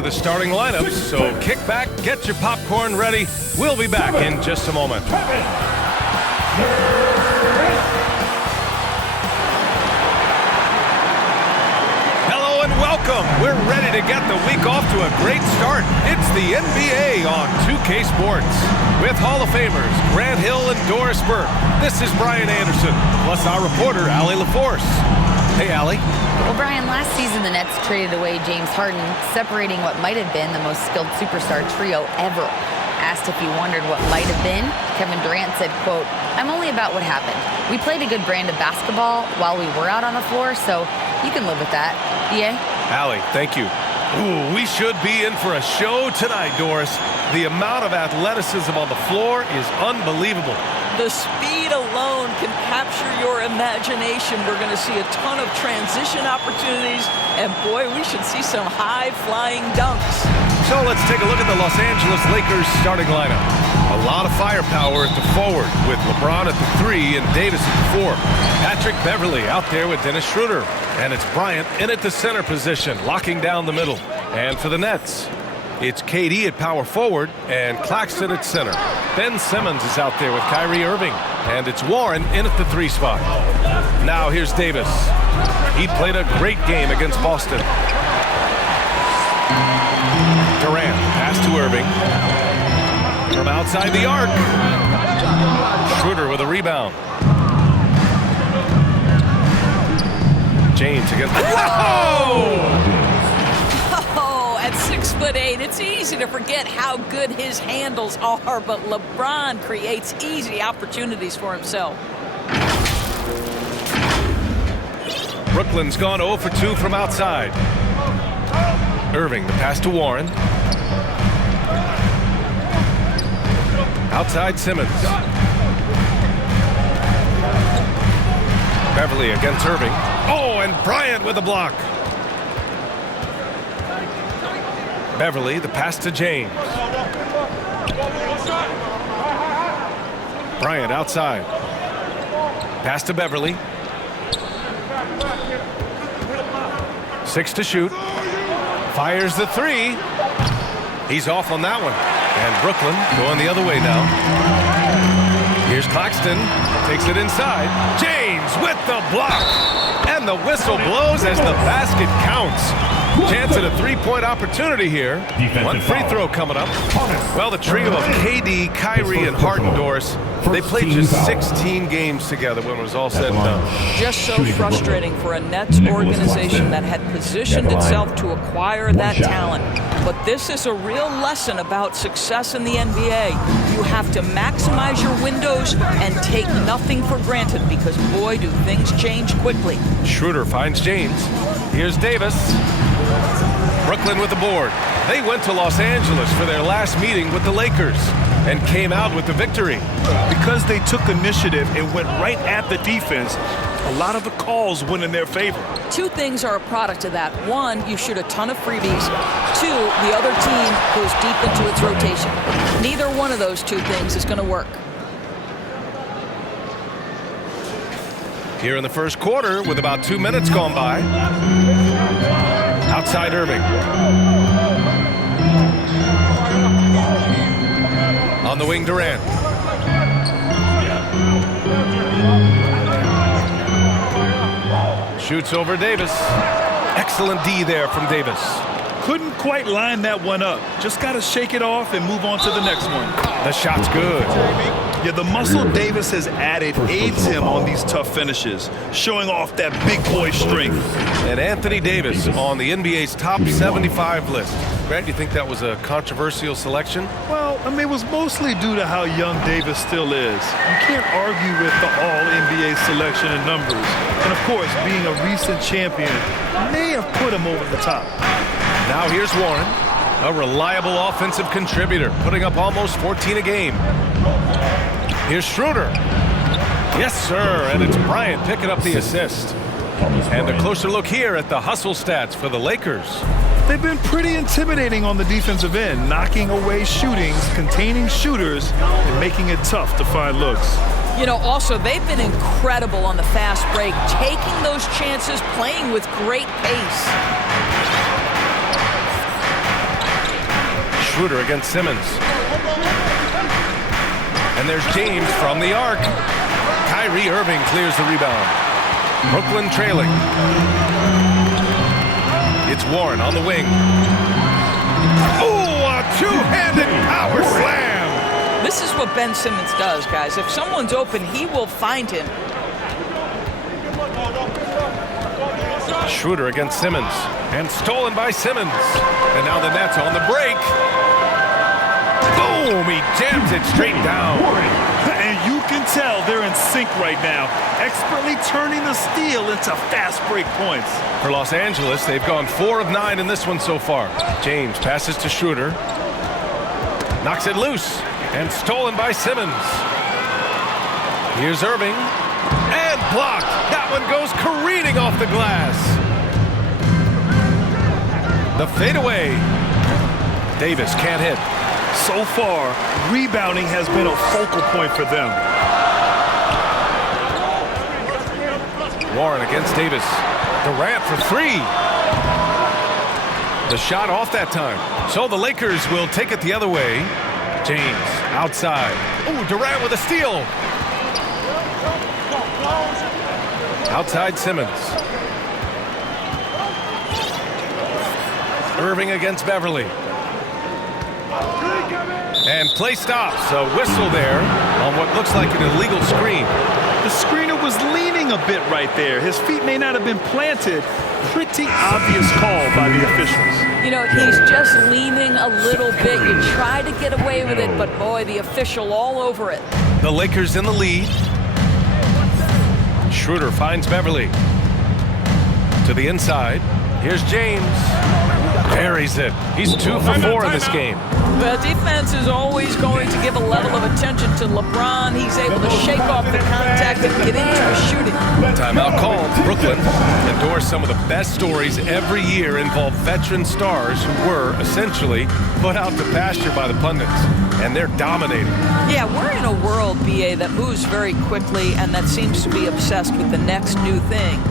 to the starting lineups, so kick back, get your popcorn ready. We'll be back in just a moment. Hello and welcome. We're ready to get the week off to a great start. It's the NBA on 2K Sports. With Hall of Famers Grant Hill and Doris Burke, this is Brian Anderson, plus our reporter, Allie LaForce. Hey, Allie. Well, Brian, last season the Nets traded away James Harden, separating what might have been the most skilled superstar trio ever. Asked if he wondered what might have been, Kevin Durant said, quote, "I'm only about what happened. We played a good brand of basketball while we were out on the floor, so you can live with that." Yeah? Allie, thank you. Ooh, we should be in for a show tonight, Doris. The amount of athleticism on the floor is unbelievable. The speed alone can capture your imagination. We're going to see a ton of transition opportunities, and boy, we should see some high-flying dunks. So let's take a look at the Los Angeles Lakers starting lineup. A lot of firepower at the forward, with LeBron at the 3 and Davis at the 4. Patrick Beverley out there with Dennis Schroeder. And it's Bryant in at the center position, locking down the middle. And for the Nets, it's KD at power forward and Claxton at center. Ben Simmons is out there with Kyrie Irving. And it's Warren in at the 3 spot. Now here's Davis. He played a great game against Boston. Durant, pass to Irving. From outside the arc. Schroeder with a rebound. James against. Whoa! Oh, at 6'8", it's easy to forget how good his handles are, but LeBron creates easy opportunities for himself. Brooklyn's gone 0 for 2 from outside. Irving, the pass to Warren. Outside Simmons. Beverly against Irving. Oh, and Bryant with a block. Beverly, the pass to James. Bryant outside. Pass to Beverly. 6 to shoot. Fires the 3. He's off on that one. And Brooklyn going the other way now. Here's Claxton. Takes it inside. James with the block. And the whistle blows as the basket counts. Chance at a 3-point opportunity here. One free throw coming up. Well, the trio of KD, Kyrie, and Harden, Doris, they played just 16 games together when it was all said and done. Just so frustrating for a Nets organization that had positioned itself to acquire that talent. But this is a real lesson about success in the NBA. You have to maximize your windows and take nothing for granted because, boy, do things change quickly. Schroeder finds James. Here's Davis. Brooklyn with the board. They went to Los Angeles for their last meeting with the Lakers and came out with the victory. Because they took initiative and went right at the defense, a lot of the calls went in their favor. 2 things are a product of that. 1, you shoot a ton of freebies. 2, the other team goes deep into its rotation. Neither one of those 2 things is going to work. Here in the first quarter with about 2 minutes gone by. Outside Irving. On the wing, Durant. Shoots over Davis. Excellent D there from Davis. Couldn't quite line that one up. Just got to shake it off and move on to the next one. The shot's good. Yeah, the muscle Davis has added aids him on these tough finishes, showing off that big boy strength. And Anthony Davis on the NBA's top 75 list. Grant, you think that was a controversial selection? Well, I mean, it was mostly due to how young Davis still is. You can't argue with the all-NBA selection in numbers. And, of course, being a recent champion may have put him over the top. Now here's Warren, a reliable offensive contributor, putting up almost 14 a game. Here's Schroeder. Yes, sir, and it's Bryant picking up the assist. And a closer look here at the hustle stats for the Lakers. They've been pretty intimidating on the defensive end, knocking away shootings, containing shooters, and making it tough to find looks. You know, also, they've been incredible on the fast break, taking those chances, playing with great pace. Schroeder against Simmons. And there's James from the arc. Kyrie Irving clears the rebound. Brooklyn trailing. It's Warren on the wing. Oh, a two-handed power slam. This is what Ben Simmons does, guys. If someone's open, he will find him. Schroeder against Simmons. And stolen by Simmons. And now the Nets on the break. Boom! He jams it straight down. And you can tell they're in sync right now, expertly turning the steal into fast break points. For Los Angeles, they've gone 4 of 9 in this one so far. James passes to Schroeder. Knocks it loose. And stolen by Simmons. Here's Irving. And blocked. That one goes careening off the glass. The fadeaway. Davis can't hit. So far, rebounding has been a focal point for them. Warren against Davis. Durant for 3. The shot off that time. So the Lakers will take it the other way. James outside. Ooh, Durant with a steal. Outside Simmons. Irving against Beverly. And play stops. A whistle there on what looks like an illegal screen. The screener was leaning a bit right there. His feet may not have been planted. Pretty obvious call by the officials. You know, he's just leaning a little bit. You try to get away with it, but boy, the official all over it. The Lakers in the lead. Schroeder finds Beverly. To the inside. Here's James. Buries it. He's 2 for 4 in this game. The defense is always going to give a level of attention to LeBron. He's able to shake off the contact and get into his shooting. Timeout called. Brooklyn endorse some of the best stories every year involve veteran stars who were essentially put out to pasture by the pundits. And they're dominating. Yeah, we're in a world, BA, that moves very quickly and that seems to be obsessed with the next new thing.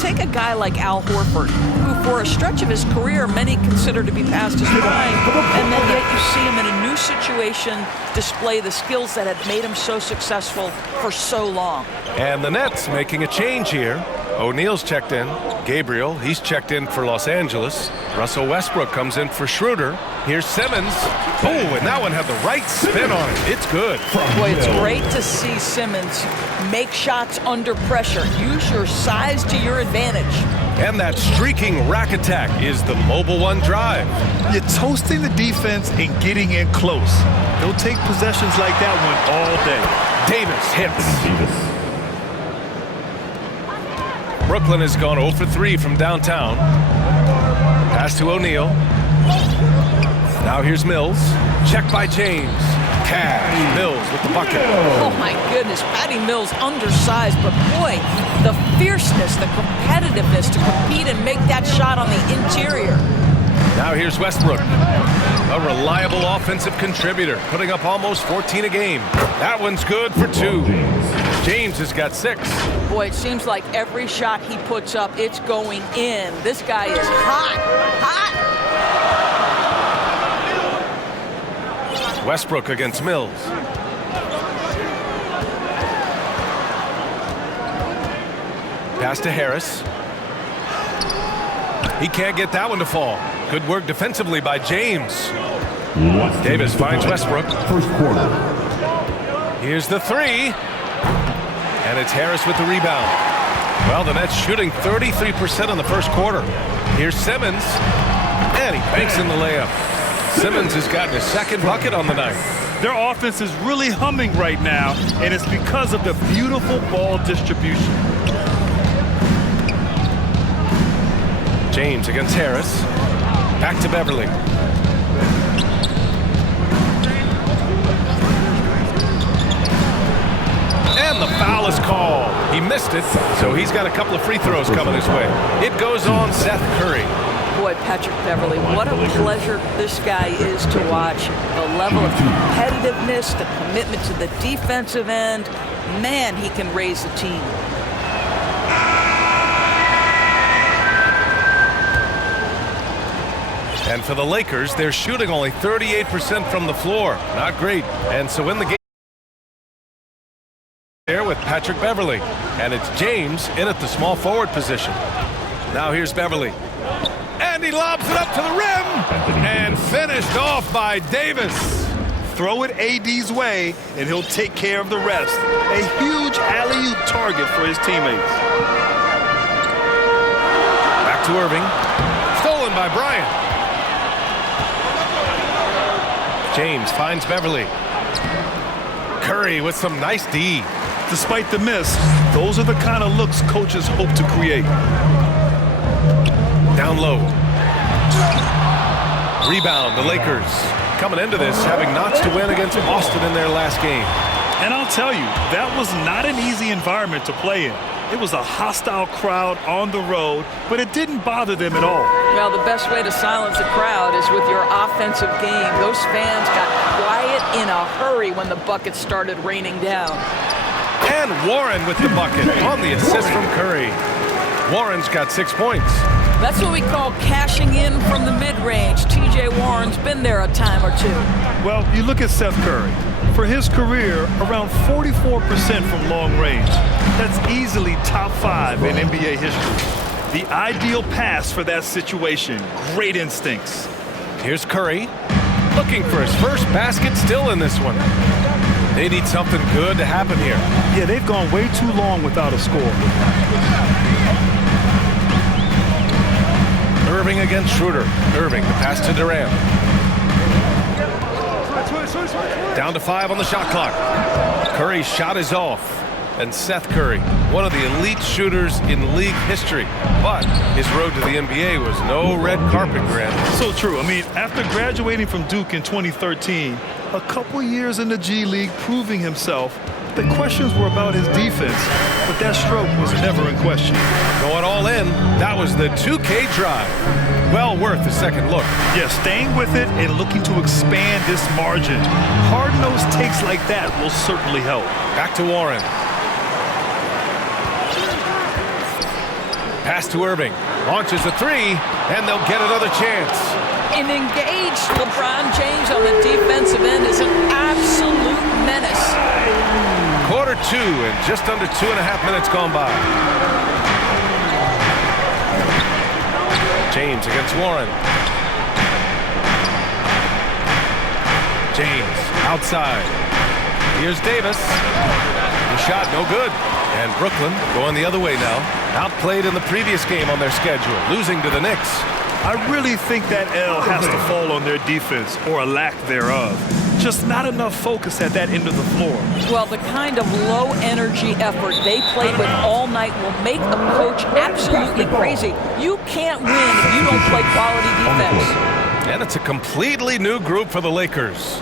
Take a guy like Al Horford, who for a stretch of his career many consider to be past his prime, and then yet you see him in a new situation display the skills that had made him so successful for so long. And the Nets making a change here. O'Neal's checked in. Gabriel, he's checked in for Los Angeles. Russell Westbrook comes in for Schroeder. Here's Simmons. Oh, and that one had the right spin on it. It's good. Boy, it's great to see Simmons make shots under pressure. Use your size to your advantage. And that streaking rack attack is the Mobile One drive. You're toasting the defense and getting in close. They'll take possessions like that one all day. Davis hits. Brooklyn has gone 0 for 3 from downtown. Pass to O'Neal. Now here's Mills. Check by James. Cash. Mills with the bucket. Oh my goodness, Patty Mills undersized, but boy, the fierceness, the competitiveness to compete and make that shot on the interior. Now here's Westbrook. A reliable offensive contributor, putting up almost 14 a game. That one's good for 2. James has got 6. Boy, it seems like every shot he puts up, it's going in. This guy is hot, hot. Westbrook against Mills. Pass to Harris. He can't get that one to fall. Good work defensively by James. Davis finds Westbrook. First quarter. Here's the 3. And it's Harris with the rebound. Well, the Nets shooting 33% in the first quarter. Here's Simmons. And he banks in the layup. Simmons has gotten his second bucket on the night. Their offense is really humming right now, and it's because of the beautiful ball distribution. James against Harris. Back to Beverly. And the foul is called. He missed it, so he's got a couple of free throws coming his way. It goes on Seth Curry. Boy, Patrick Beverly, what a pleasure this guy is to watch. The level of competitiveness, the commitment to the defensive end. Man, he can raise the team. And for the Lakers, they're shooting only 38% from the floor. Not great. And so in the game there with Patrick Beverley. And it's James in at the small forward position. Now here's Beverley. And he lobs it up to the rim. And finished off by Davis. Throw it AD's way, and he'll take care of the rest. A huge alley-oop target for his teammates. Back to Irving. Stolen by Bryant. James finds Beverley. Curry with some nice D. Despite the miss, those are the kind of looks coaches hope to create. Down low. Rebound, the Lakers. Coming into this, having knots to win against Boston in their last game. And I'll tell you, that was not an easy environment to play in. It was a hostile crowd on the road, but it didn't bother them at all. Well, the best way to silence a crowd is with your offensive game. Those fans got quiet in a hurry when the buckets started raining down. And Warren with the bucket on the assist from Curry. Warren's got 6 points. That's what we call cashing in from the mid-range. TJ Warren's been there a time or two. Well, you look at Seth Curry. For his career, around 44% from long range. That's easily top 5 in NBA history. The ideal pass for that situation. Great instincts. Here's Curry, looking for his first basket still in this one. They need something good to happen here. Yeah, they've gone way too long without a score. Irving against Schroeder. Irving, the pass to Durant. Down to 5 on the shot clock. Curry's shot is off. And Seth Curry, one of the elite shooters in league history. But his road to the NBA was no red carpet, Grant. So true. I mean, after graduating from Duke in 2013, a couple years in the G League proving himself, the questions were about his defense, but that stroke was never in question. Going all in, that was the 2K drive. Well worth a second look. Yeah, staying with it and looking to expand this margin. Hard-nosed takes like that will certainly help. Back to Warren. Pass to Irving. Launches a 3, and they'll get another chance. An engaged LeBron James on the defensive end is an absolute menace. Quarter 2 and just under 2.5 minutes gone by. James against Warren. James outside. Here's Davis. The shot no good. And Brooklyn going the other way now. Outplayed in the previous game on their schedule, losing to the Knicks. I really think that L has to fall on their defense, or a lack thereof. Just not enough focus at that end of the floor. Well, the kind of low-energy effort they played with all night will make a coach absolutely crazy. You can't win if you don't play quality defense. And it's a completely new group for the Lakers.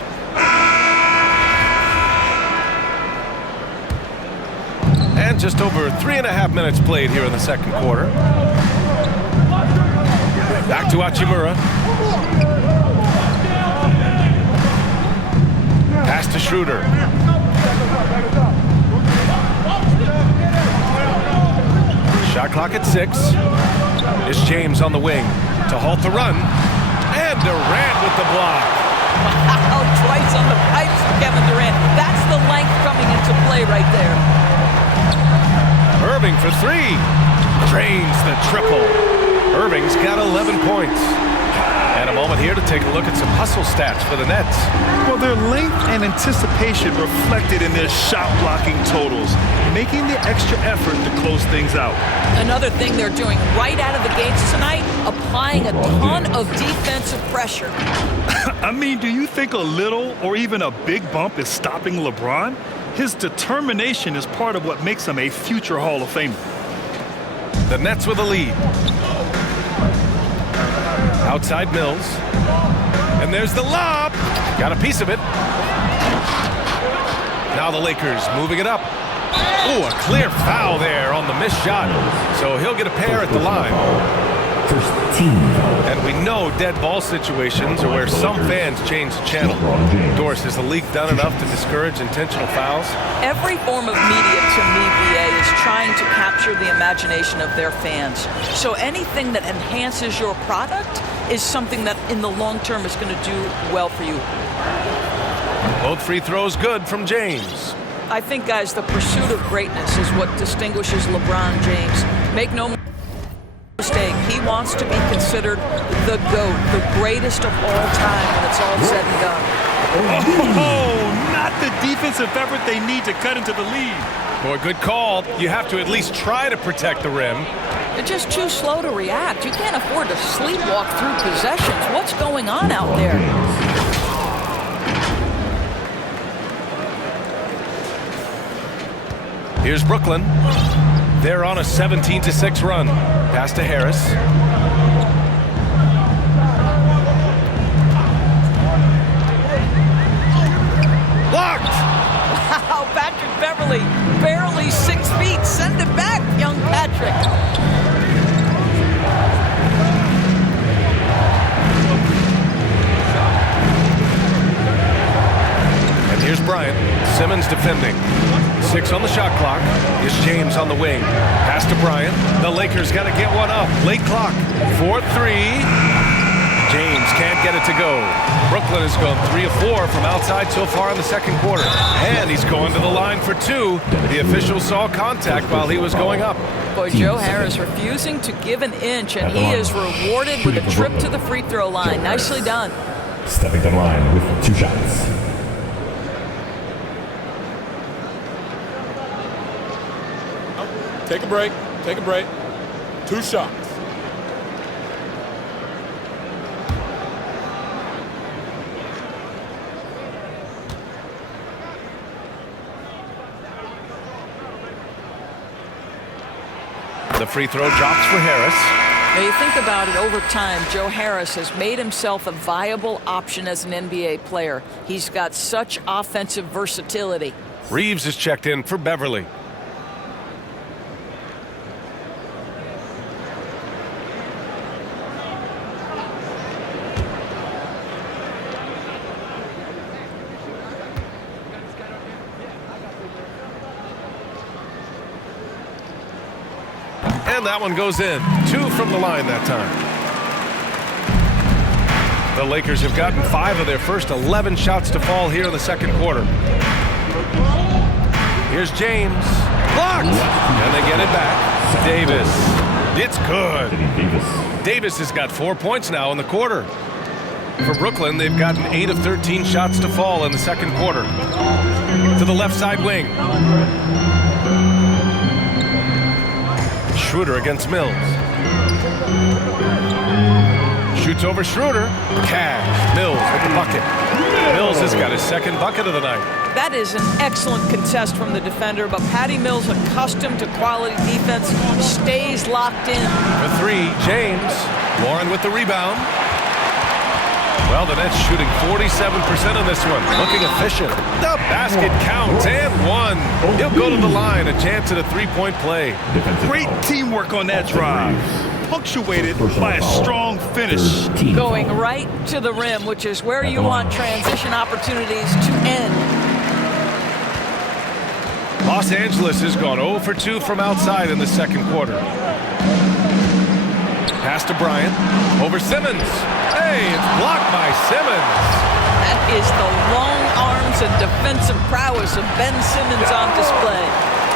And just over 3.5 minutes played here in the second quarter. Back to Hachimura. Pass to Schroeder. Shot clock at 6. Is James on the wing to halt the run. And Durant with the block. Wow, twice on the pipes for Kevin Durant. That's the length coming into play right there. Irving for 3. Drains the triple. Irving's got 11 points. And a moment here to take a look at some hustle stats for the Nets. Well, their length and anticipation reflected in their shot blocking totals, making the extra effort to close things out. Another thing they're doing right out of the gates tonight, applying a ton of defensive pressure. I mean, do you think a little or even a big bump is stopping LeBron? His determination is part of what makes him a future Hall of Famer. The Nets with a lead. Outside Mills. And there's the lob. Got a piece of it. Now the Lakers moving it up. Ooh, a clear foul there on the missed shot. So he'll get a pair at the line. And we know dead ball situations are where some fans change the channel. Doris, has the league done enough to discourage intentional fouls? Every form of media, to me, BA, is trying to capture the imagination of their fans. So anything that enhances your product is something that in the long term is going to do well for you. Both free throws good from James. I think, guys, the pursuit of greatness is what distinguishes LeBron James. Make no mistake, he wants to be considered the GOAT, the greatest of all time when it's all said and done. Oh, not the defensive effort they need to cut into the lead. Boy, good call. You have to at least try to protect the rim. They're just too slow to react. You can't afford to sleepwalk through possessions. What's going on out there? Here's Brooklyn. They're on a 17-6 run. Pass to Harris. Blocked! Wow, Patrick Beverly, barely 6 feet. Send it back, young Patrick. And here's Bryant. Simmons defending. 6 on the shot clock. Here's James on the wing. Pass to Bryant. The Lakers got to get one up. Late clock. 4-3. James can't get it to go. Brooklyn has gone 3 of 4 from outside so far in the second quarter. And he's going to the line for 2. The official saw contact while he was going up. Boy, Joe Harris refusing to give an inch, and he is rewarded with a trip to the free throw line. Nicely done. Stepping to the line with 2 shots. Take a break. Take a break. 2 shots. The free throw drops for Harris. Now you think about it, over time, Joe Harris has made himself a viable option as an NBA player. He's got such offensive versatility. Reeves is checked in for Beverly. And that one goes in. 2 from the line that time. The Lakers have gotten 5 of their first 11 shots to fall here in the second quarter. Here's James. Blocked! And they get it back. Davis. It's good. Davis has got 4 points now in the quarter. For Brooklyn, they've gotten 8 of 13 shots to fall in the second quarter. To the left side wing. Schroeder against Mills. Shoots over Schroeder. Cash. Mills with the bucket. Mills has got his second bucket of the night. That is an excellent contest from the defender, but Patty Mills, accustomed to quality defense, stays locked in. For 3, James. Warren with the rebound. Well, the Nets shooting 47% on this one. Looking efficient. The basket counts and 1. He'll go to the line. A chance at a 3-point play. Great teamwork on that drive. Punctuated by a strong finish. Going right to the rim, which is where you want transition opportunities to end. Los Angeles has gone 0 for 2 from outside in the second quarter. Pass to Bryant. Over Simmons. Hey, it's blocked by Simmons. That is the long arms and defensive prowess of Ben Simmons on display.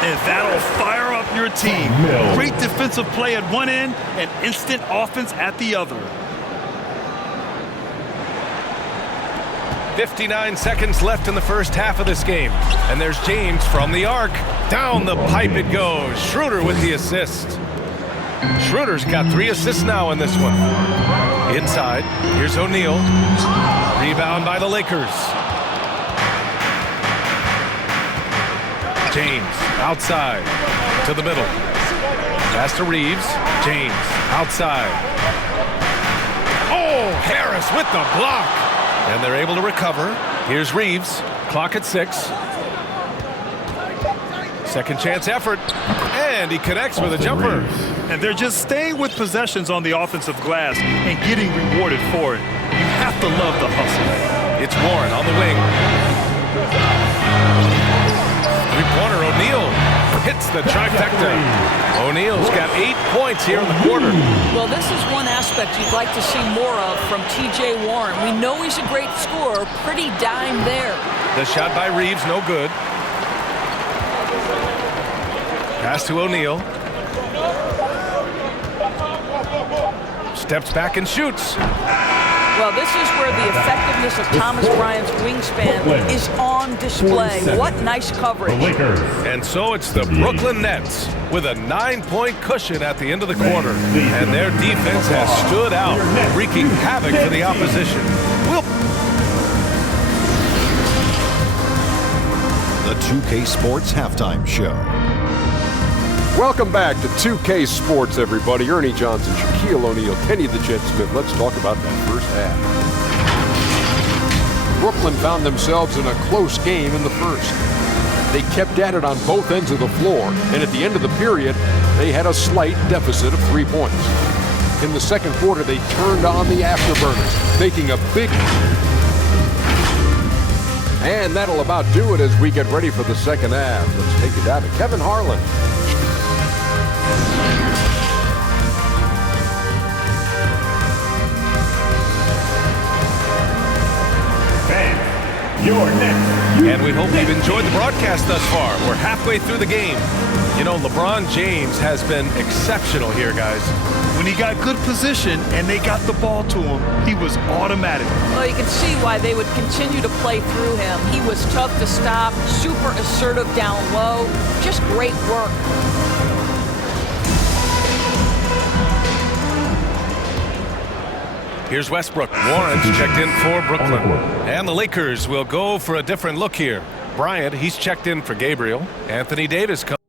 And that'll fire up your team. Great defensive play at one end and instant offense at the other. 59 seconds left in the first half of this game. And there's James from the arc. Down the pipe it goes. Schroeder with the assist. Schroeder's got 3 assists now in this one. Inside, here's O'Neal. Rebound by the Lakers. James, outside, to the middle. Pass to Reeves. James, outside. Oh, Harris with the block. And they're able to recover. Here's Reeves. Clock at 6. Second chance effort. And he connects with a jumper. And they're just staying with possessions on the offensive glass and getting rewarded for it. You have to love the hustle. It's Warren on the wing. Three-pointer, O'Neal. hits the trifecta. O'Neal's got 8 points here in the quarter. Well, this is one aspect you'd like to see more of from T.J. Warren. We know he's a great scorer. Pretty dime there. The shot by Reeves, no good. Pass to O'Neal. Steps back and shoots. Well, this is where the effectiveness of Thomas Bryant's wingspan is on display. What nice coverage. And so it's the Brooklyn Nets with a 9-point cushion at the end of the quarter. And their defense has stood out, wreaking havoc for the opposition. The 2K Sports Halftime Show. Welcome back to 2K Sports, everybody. Ernie Johnson, Shaquille O'Neal, Kenny the Jet Smith. Let's talk about that first half. Brooklyn found themselves in a close game in the first. They kept at it on both ends of the floor, and at the end of the period, they had a slight deficit of 3 points. In the second quarter, they turned on the afterburners, making a big... And that'll about do it as we get ready for the second half. Let's take it down to Kevin Harlan. You're next. And we hope you've enjoyed the broadcast thus far. We're halfway through the game. You know, LeBron James has been exceptional here, guys. When he got good position and they got the ball to him, he was automatic. Well, you can see why they would continue to play through him. He was tough to stop, super assertive down low. Just great work. Here's Westbrook. Warren's checked in for Brooklyn. And the Lakers will go for a different look here. Bryant, he's checked in for Gabriel. Anthony Davis comes.